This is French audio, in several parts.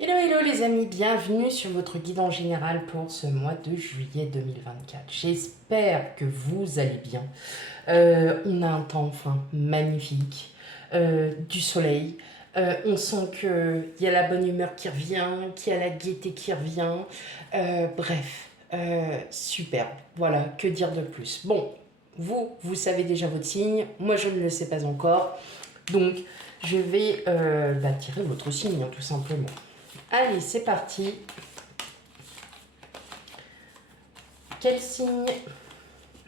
Hello, hello les amis, bienvenue sur votre guide en général pour ce mois de juillet 2024. J'espère que vous allez bien. On a un temps enfin magnifique, du soleil. On sent qu'il y a la bonne humeur qui revient, qu'il y a la gaieté qui revient. Bref, superbe. Voilà, que dire de plus. Bon, vous savez déjà votre signe, moi je ne le sais pas encore. Donc, je vais tirer votre signe, hein, tout simplement. Allez, c'est parti. Quel signe?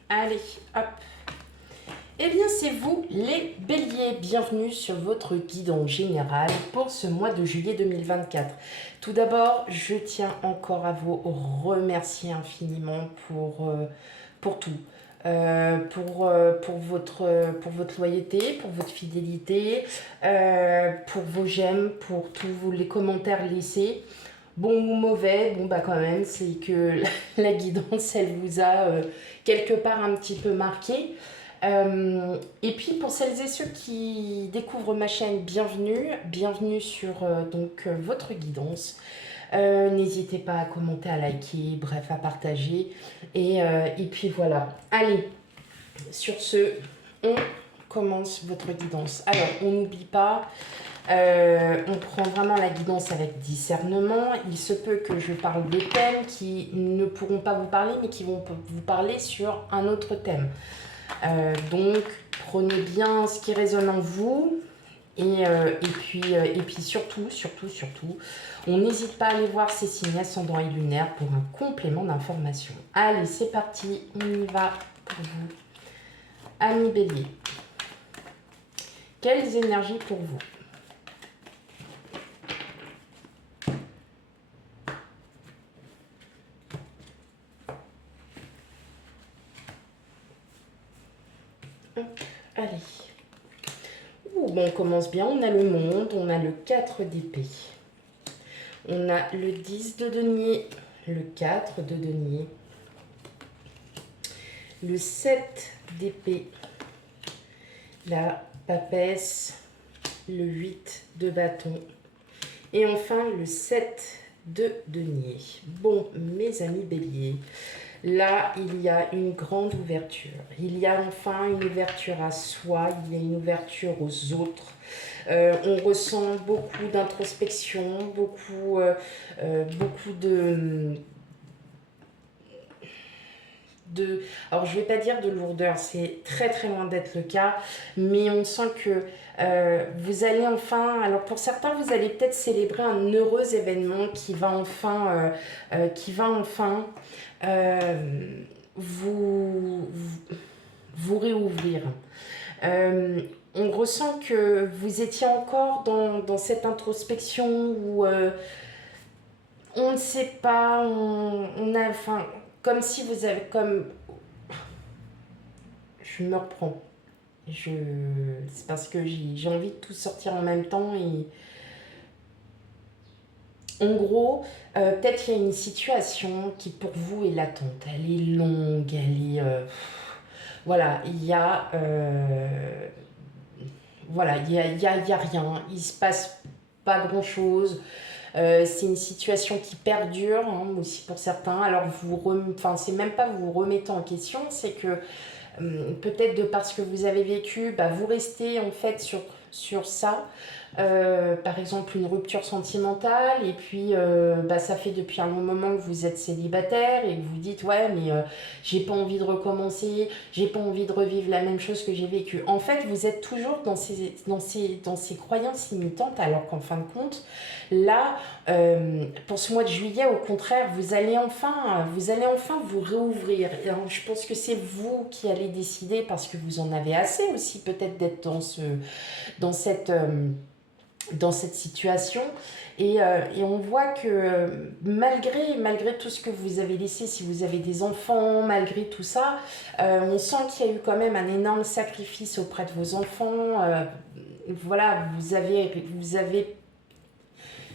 Allez, hop. Eh bien, c'est vous, les béliers. Bienvenue sur votre guide en général pour ce mois de juillet 2024. Tout d'abord, je tiens encore à vous remercier infiniment pour tout. Pour votre loyauté, pour votre fidélité, pour vos j'aime, pour tous les commentaires laissés. Bon ou mauvais, bon bah quand même, c'est que la guidance, elle vous a quelque part un petit peu marqué. Et puis pour celles et ceux qui découvrent ma chaîne, bienvenue sur votre guidance. N'hésitez pas à commenter, à liker, bref, à partager. Et puis voilà. Allez, sur ce, on commence votre guidance. Alors, on n'oublie pas, on prend vraiment la guidance avec discernement. Il se peut que je parle des thèmes qui ne pourront pas vous parler, mais qui vont vous parler sur un autre thème. Donc, prenez bien ce qui résonne en vous. Et puis surtout, on n'hésite pas à aller voir ces signes ascendants et lunaires pour un complément d'information. Allez, c'est parti, on y va pour vous. Amis Bélier, quelles énergies pour vous? Allez. Bon, on commence bien, on a le monde, on a le 4 d'épée. On a le 10 de denier, le 4 de denier, le 7 d'épée, la papesse, le 8 de bâton et enfin le 7 de denier. Bon, mes amis béliers, là, il y a une grande ouverture. Il y a enfin une ouverture à soi, il y a une ouverture aux autres. On ressent beaucoup d'introspection, beaucoup alors je vais pas dire de lourdeur, c'est très très loin d'être le cas, mais on sent que vous allez enfin, alors pour certains vous allez peut-être célébrer un heureux événement qui va enfin vous réouvrir. On ressent que vous étiez encore dans cette introspection où on ne sait pas, on a, enfin, comme si vous avez, comme, je me reprends. C'est parce que j'ai envie de tout sortir en même temps et en gros, peut-être il y a une situation qui pour vous est latente, elle est longue, elle est, voilà, il y a, voilà, il y a rien, il se passe pas grand-chose. C'est une situation qui perdure hein, aussi pour certains. Alors, enfin, c'est même pas vous vous remettez en question, c'est que peut-être de parce que vous avez vécu, bah, vous restez en fait sur ça. Par exemple une rupture sentimentale et puis ça fait depuis un long moment que vous êtes célibataire et que vous dites ouais mais j'ai pas envie de recommencer, j'ai pas envie de revivre la même chose que j'ai vécu. En fait vous êtes toujours dans ces croyances limitantes alors qu'en fin de compte là pour ce mois de juillet au contraire vous allez enfin vous réouvrir. Et, alors, je pense que c'est vous qui allez décider parce que vous en avez assez aussi peut-être d'être dans cette dans cette situation et on voit que malgré tout ce que vous avez laissé, si vous avez des enfants, malgré tout ça, on sent qu'il y a eu quand même un énorme sacrifice auprès de vos enfants. Voilà, vous avez,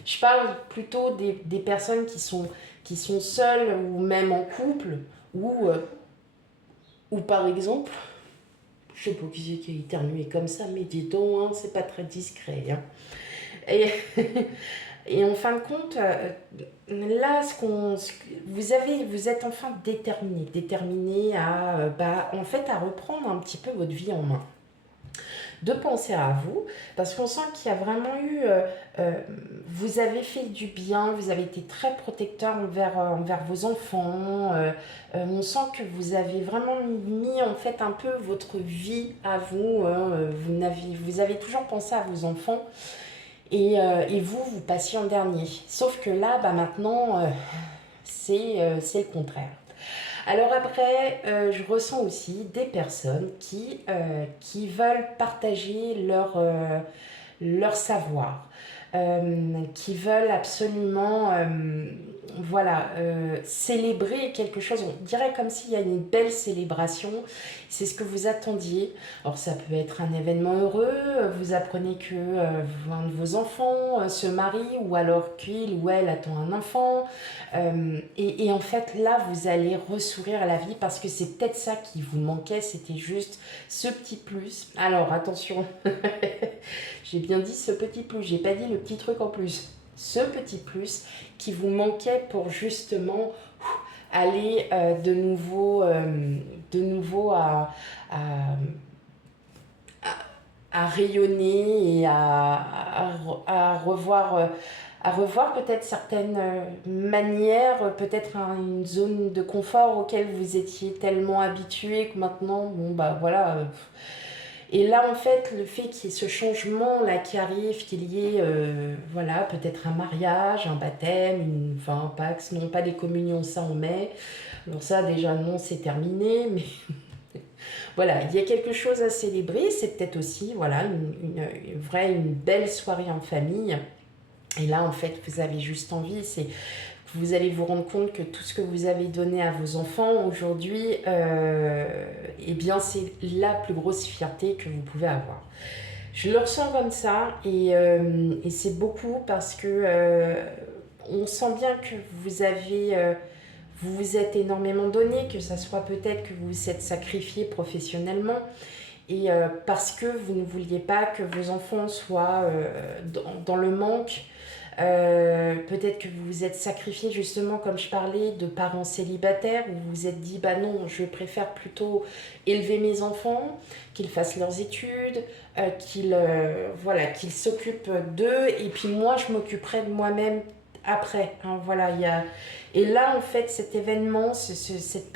je parle plutôt des personnes qui sont seules ou même en couple ou par exemple, je sais pas qui c'est qui a éternué comme ça, mais dis donc, hein, c'est pas très discret. Hein. Et Et en fin de compte, là, vous êtes enfin déterminé à, en fait, à reprendre un petit peu votre vie en main, de penser à vous, parce qu'on sent qu'il y a vraiment eu, euh, vous avez fait du bien, vous avez été très protecteur envers vos enfants, on sent que vous avez vraiment mis en fait un peu votre vie à vous, vous avez toujours pensé à vos enfants, et vous passiez en dernier. Sauf que là, maintenant, c'est le contraire. Alors après, je ressens aussi des personnes qui veulent partager leur savoir, qui veulent absolument voilà, célébrer quelque chose. On dirait comme s'il y a une belle célébration. C'est ce que vous attendiez. Alors ça peut être un événement heureux. Vous apprenez que un de vos enfants se marie, ou alors qu'il ou elle attend un enfant. Et en fait, là, vous allez ressourire à la vie, parce que c'est peut-être ça qui vous manquait. C'était juste ce petit plus. Alors attention, j'ai bien dit ce petit plus, j'ai pas dit le petit truc en plus. Ce petit plus qui vous manquait pour justement aller de nouveau à, à rayonner, et à revoir peut-être certaines manières, peut-être une zone de confort auquel vous étiez tellement habitué que maintenant, bon bah voilà. Et là, en fait, le fait qu'il y ait ce changement-là qui arrive, qu'il y ait, voilà, peut-être un mariage, un baptême, enfin, un Pax, non pas des communions, ça on met. Alors ça, déjà, non, c'est terminé, mais voilà, il y a quelque chose à célébrer. C'est peut-être aussi, voilà, une belle soirée en famille. Et là, en fait, vous avez juste envie, c'est vous allez vous rendre compte que tout ce que vous avez donné à vos enfants aujourd'hui, eh bien, c'est la plus grosse fierté que vous pouvez avoir. Je le ressens comme ça, et c'est beaucoup parce que on sent bien que vous vous êtes énormément donné, que ça soit peut-être que vous vous êtes sacrifié professionnellement, et parce que vous ne vouliez pas que vos enfants soient dans le manque. Peut-être que vous vous êtes sacrifié, justement, comme je parlais, de parents célibataires, où vous vous êtes dit, bah non, je préfère plutôt élever mes enfants, qu'ils fassent leurs études, voilà, qu'ils s'occupent d'eux, et puis moi, je m'occuperai de moi-même après. Hein, voilà, Et là, en fait, cet événement, cette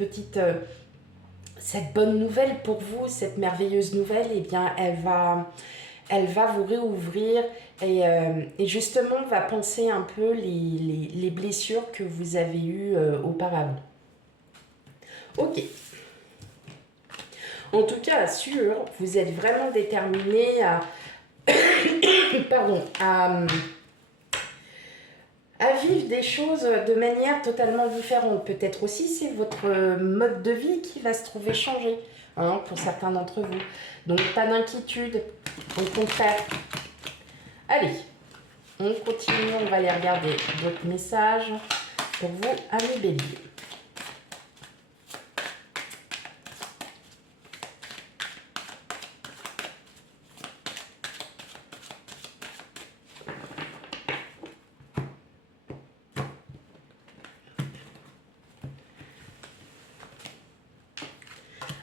bonne nouvelle pour vous, cette merveilleuse nouvelle, eh bien, elle va vous réouvrir, et justement va penser un peu les blessures que vous avez eues auparavant. Ok. En tout cas, sûr, vous êtes vraiment déterminé pardon, à vivre des choses de manière totalement différente. Peut-être aussi c'est votre mode de vie qui va se trouver changé, hein, pour certains d'entre vous. Donc pas d'inquiétude, au contraire. Allez, on continue, on va aller regarder votre message pour vous, amis Bélier.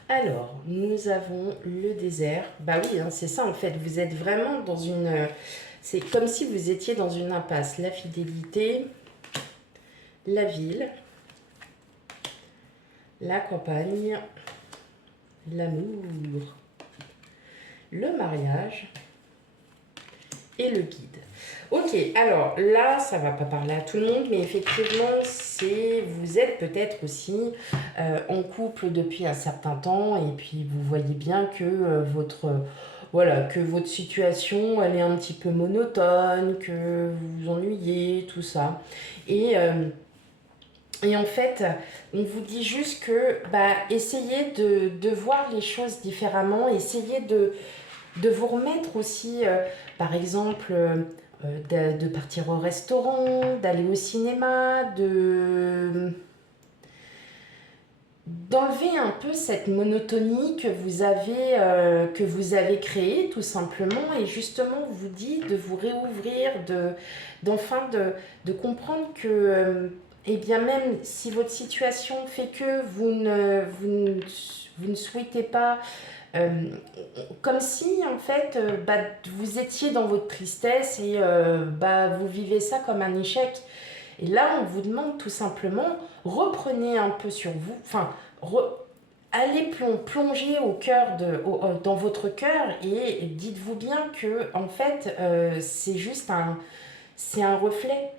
Alors, nous avons le désert. Bah oui, hein, c'est ça en fait. Vous êtes vraiment dans une... c'est comme si vous étiez dans une impasse. La fidélité, la ville, la campagne, l'amour, le mariage et le guide. Ok, alors là, ça va pas parler à tout le monde, mais effectivement, vous êtes peut-être aussi en couple depuis un certain temps, et puis vous voyez bien que que votre situation, elle est un petit peu monotone, que vous vous ennuyez, tout ça. Et en fait, on vous dit juste que essayez de voir les choses différemment, essayez de vous remettre aussi, par exemple, de partir au restaurant, d'aller au cinéma, d'enlever un peu cette monotonie que vous avez créée tout simplement et justement vous dit de vous réouvrir, d'enfin de comprendre que eh bien même si votre situation fait que vous ne souhaitez pas euh, comme si en fait bah, vous étiez dans votre tristesse et bah, vous vivez ça comme un échec. Et là, on vous demande tout simplement, reprenez un peu sur vous, enfin, allez plonger au cœur dans votre cœur et dites-vous bien que en fait, c'est juste c'est un reflet.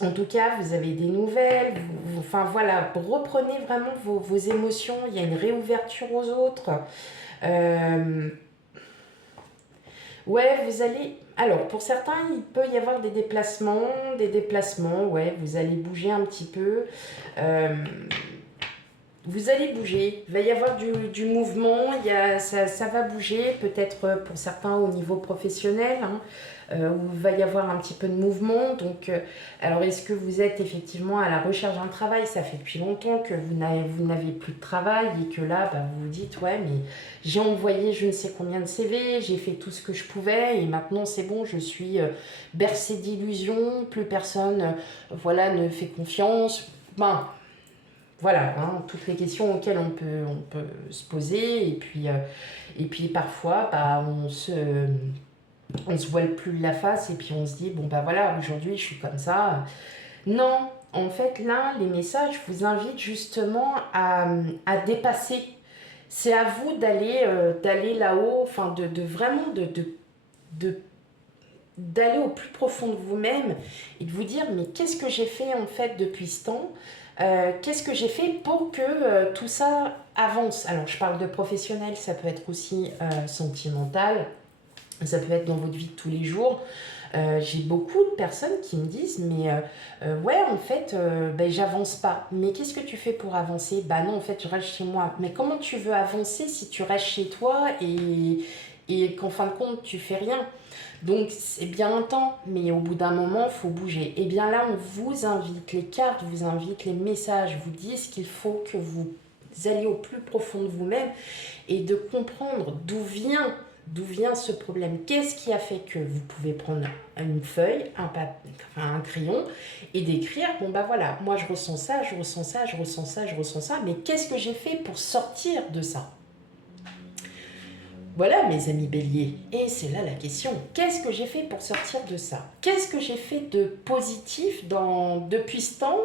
En tout cas, vous avez des nouvelles, enfin voilà, reprenez vraiment vos émotions, il y a une réouverture aux autres. Euh, Ouais, vous allez. Alors, pour certains, il peut y avoir des déplacements, ouais, vous allez bouger un petit peu. Euh, Vous allez bouger, il va y avoir du mouvement, ça va bouger, peut-être pour certains au niveau professionnel, hein, où il va y avoir un petit peu de mouvement. Donc, alors est-ce que vous êtes effectivement à la recherche d'un travail? Ça fait depuis longtemps que vous n'avez plus de travail et que là, bah, vous vous dites, ouais, mais j'ai envoyé je ne sais combien de CV, j'ai fait tout ce que je pouvais et maintenant c'est bon, je suis bercée d'illusions, plus personne voilà, ne fait confiance. Ben, voilà, hein, toutes les questions auxquelles on peut se poser. Et puis parfois, bah, on se voile plus la face et puis on se dit, bon, bah voilà, aujourd'hui, je suis comme ça. Non, en fait, là, les messages vous invitent justement à dépasser. C'est à vous d'aller là-haut, enfin, de vraiment de- d'aller au plus profond de vous-même et de vous dire, mais qu'est-ce que j'ai fait en fait depuis ce temps? Qu'est-ce que j'ai fait pour que tout ça avance? Alors, je parle de professionnel, ça peut être aussi sentimental, ça peut être dans votre vie de tous les jours. J'ai beaucoup de personnes qui me disent, mais ouais, en fait, ben, j'avance pas. Mais qu'est-ce que tu fais pour avancer? Bah non, en fait, je reste chez moi. Mais comment tu veux avancer si tu restes chez toi et qu'en fin de compte, tu fais rien? Donc c'est bien un temps, mais au bout d'un moment, il faut bouger. Et bien là, on vous invite, les cartes vous invitent, les messages vous disent qu'il faut que vous alliez au plus profond de vous-même et de comprendre d'où vient ce problème. Qu'est-ce qui a fait que vous pouvez prendre une feuille, un crayon et d'écrire, bon bah voilà, moi je ressens ça, je ressens ça, je ressens ça, je ressens ça, mais qu'est-ce que j'ai fait pour sortir de ça? Voilà mes amis béliers, et c'est là la question. Qu'est-ce que j'ai fait pour sortir de ça? Qu'est-ce que j'ai fait de positif depuis ce temps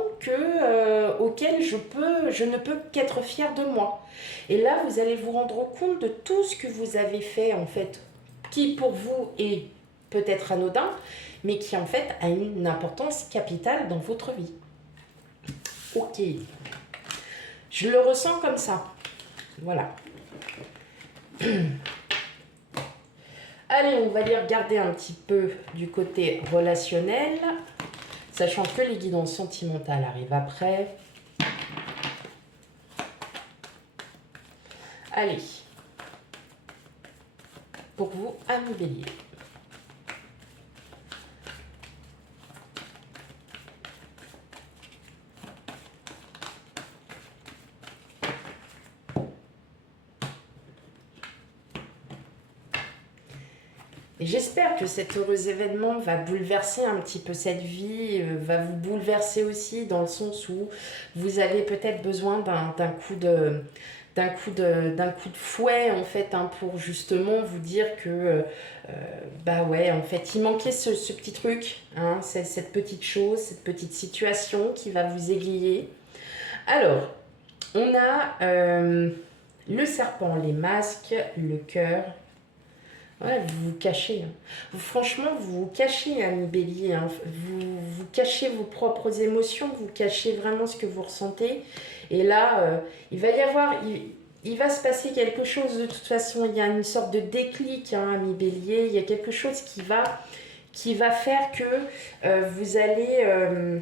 auquel je ne peux qu'être fière de moi? Et là, vous allez vous rendre compte de tout ce que vous avez fait en fait, qui pour vous est peut-être anodin, mais qui en fait a une importance capitale dans votre vie. Ok, je le ressens comme ça. Voilà. Allez, on va aller regarder un petit peu du côté relationnel, sachant que les guidances sentimentales arrivent après. Allez, pour vous, amis bélier. Et j'espère que cet heureux événement va bouleverser un petit peu cette vie, va vous bouleverser aussi dans le sens où vous avez peut-être besoin d'un coup de fouet en fait, hein, pour justement vous dire que bah ouais, en fait il manquait ce petit truc, hein, cette petite chose, cette petite situation qui va vous aiguiller. Alors, on a le serpent, les masques, le cœur. Ouais, vous vous cachez, hein. Franchement, vous vous cachez, ami bélier, hein. Vous cachez vos propres émotions, vous cachez vraiment ce que vous ressentez. Et là, il va se passer quelque chose de toute façon. Il y a une sorte de déclic, hein, ami bélier. Il y a quelque chose qui va faire que vous allez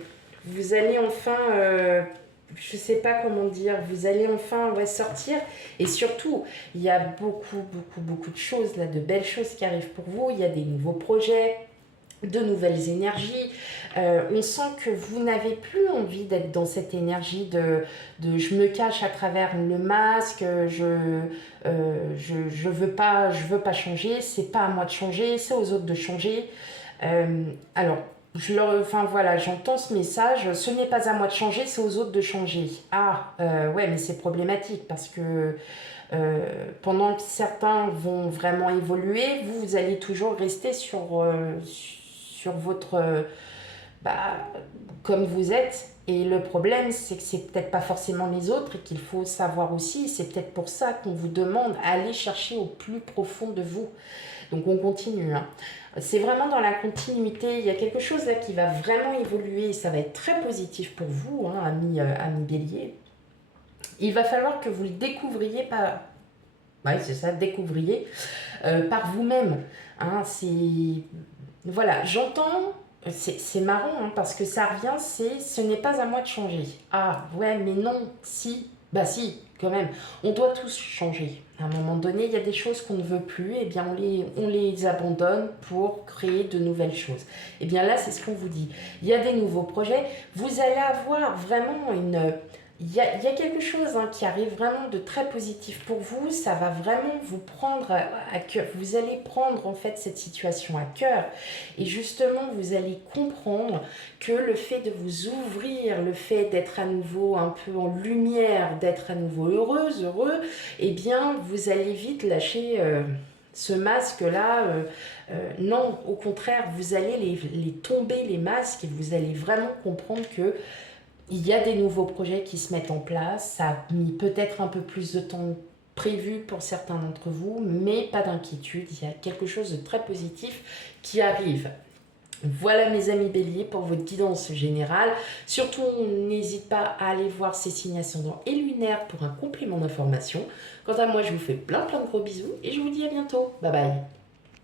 enfin, je sais pas comment dire, vous allez enfin ouais, sortir. Et surtout, il y a beaucoup de choses là, de belles choses qui arrivent pour vous. Il y a des nouveaux projets, de nouvelles énergies. On sent que vous n'avez plus envie d'être dans cette énergie de je me cache à travers le masque, je veux pas, changer, c'est pas à moi de changer, c'est aux autres de changer. Alors, enfin voilà, j'entends ce message, ce n'est pas à moi de changer, c'est aux autres de changer. Ah, ouais, mais c'est problématique parce que pendant que certains vont vraiment évoluer, vous allez toujours rester sur votre... bah, comme vous êtes. Et le problème, c'est que c'est peut-être pas forcément les autres et qu'il faut savoir aussi. C'est peut-être pour ça qu'on vous demande d'aller chercher au plus profond de vous. Donc on continue. Hein. C'est vraiment dans la continuité. Il y a quelque chose là qui va vraiment évoluer. Ça va être très positif pour vous, hein, ami Bélier. Il va falloir que vous le découvriez par... Ouais, c'est ça, découvriez par vous-même. Hein, voilà, j'entends, c'est marrant hein, parce que ça revient, ce n'est pas à moi de changer. Ah ouais, mais non, si, bah si, quand même. On doit tous changer. À un moment donné, il y a des choses qu'on ne veut plus, et bien on les abandonne pour créer de nouvelles choses. Et bien là, c'est ce qu'on vous dit. Il y a des nouveaux projets. Vous allez avoir vraiment il y a quelque chose hein, qui arrive vraiment de très positif pour vous, ça va vraiment vous prendre à cœur, vous allez prendre en fait cette situation à cœur et justement vous allez comprendre que le fait de vous ouvrir, le fait d'être à nouveau un peu en lumière, d'être à nouveau heureux, eh bien vous allez vite lâcher ce masque-là. Non, au contraire, vous allez les tomber les masques et vous allez vraiment comprendre que il y a des nouveaux projets qui se mettent en place. Ça a mis peut-être un peu plus de temps prévu pour certains d'entre vous, mais pas d'inquiétude. Il y a quelque chose de très positif qui arrive. Voilà mes amis béliers pour votre guidance générale. Surtout, n'hésite pas à aller voir ces signes ascendants et lunaires pour un complément d'information. Quant à moi, je vous fais plein de gros bisous et je vous dis à bientôt. Bye bye.